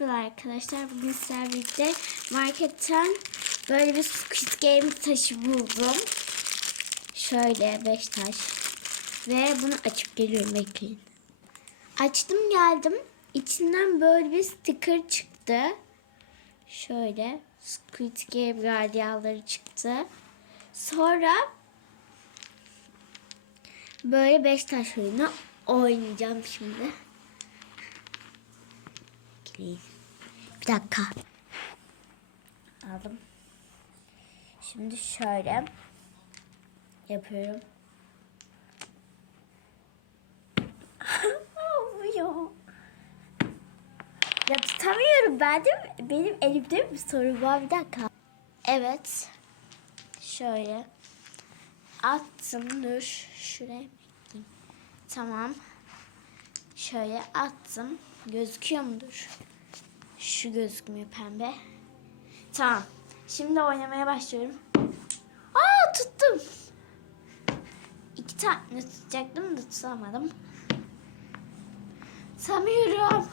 Merhaba arkadaşlar. Bugün sizlerle birlikte marketten böyle bir Squid Game taşı buldum. Şöyle 5 taş. Ve bunu açıp geliyorum bekleyin. Açtım geldim. İçinden böyle bir sticker çıktı. Şöyle Squid Game gardiyanları çıktı. Sonra böyle 5 taş oyunu oynayacağım şimdi. Bekleyin. Bir dakika. Aldım. Şimdi şöyle yapıyorum. Ya tutamıyorum ben de benim elimde bir sorun var bir dakika. Evet. Şöyle. Attım dur şuraya. Tamam. Şöyle attım. Gözüküyor mudur? Şu gözükmüyor pembe. Tamam. Şimdi oynamaya başlıyorum. Aa tuttum. İki tane tutacaktım da tutamadım. Tutamıyorum.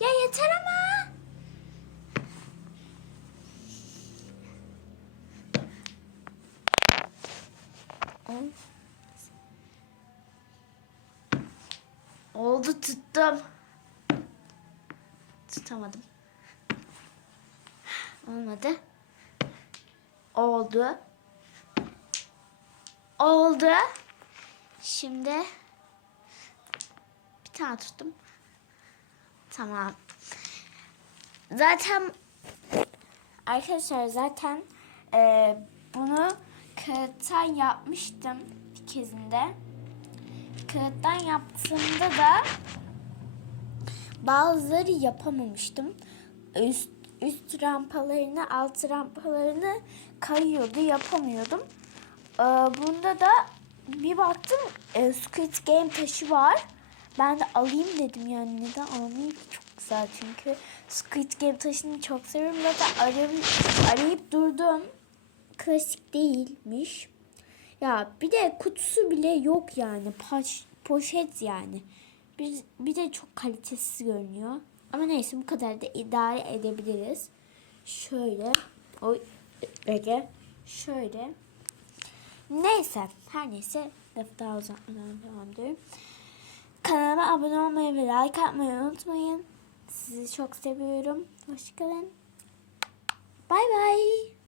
Ya yeter ama. Oldu tuttum. Tutamadım. Olmadı. Oldu. Oldu. Şimdi bir tane tuttum. Tamam. Zaten arkadaşlar zaten e, bunu kağıttan yapmıştım bir kezinde. Kağıttan yaptığımda da bazıları yapamamıştım. Üst, üst rampalarını, alt rampalarını kayıyordu, yapamıyordum. Ee, bunda da bir baktım e, Squid Game taşı var. Ben de alayım dedim yani neden almayayım çok güzel çünkü Squid Game taşını çok seviyorum zaten arayıp, arayıp durdum klasik değilmiş ya bir de kutusu bile yok yani Paş, poşet yani bir, bir de çok kalitesiz görünüyor ama neyse bu kadar da idare edebiliriz şöyle oy Ege şöyle neyse her neyse lafı daha uzatmadan devam ediyorum Kanalıma abone olmayı ve like atmayı unutmayın. Sizi çok seviyorum. Hoşçakalın. Bay bay.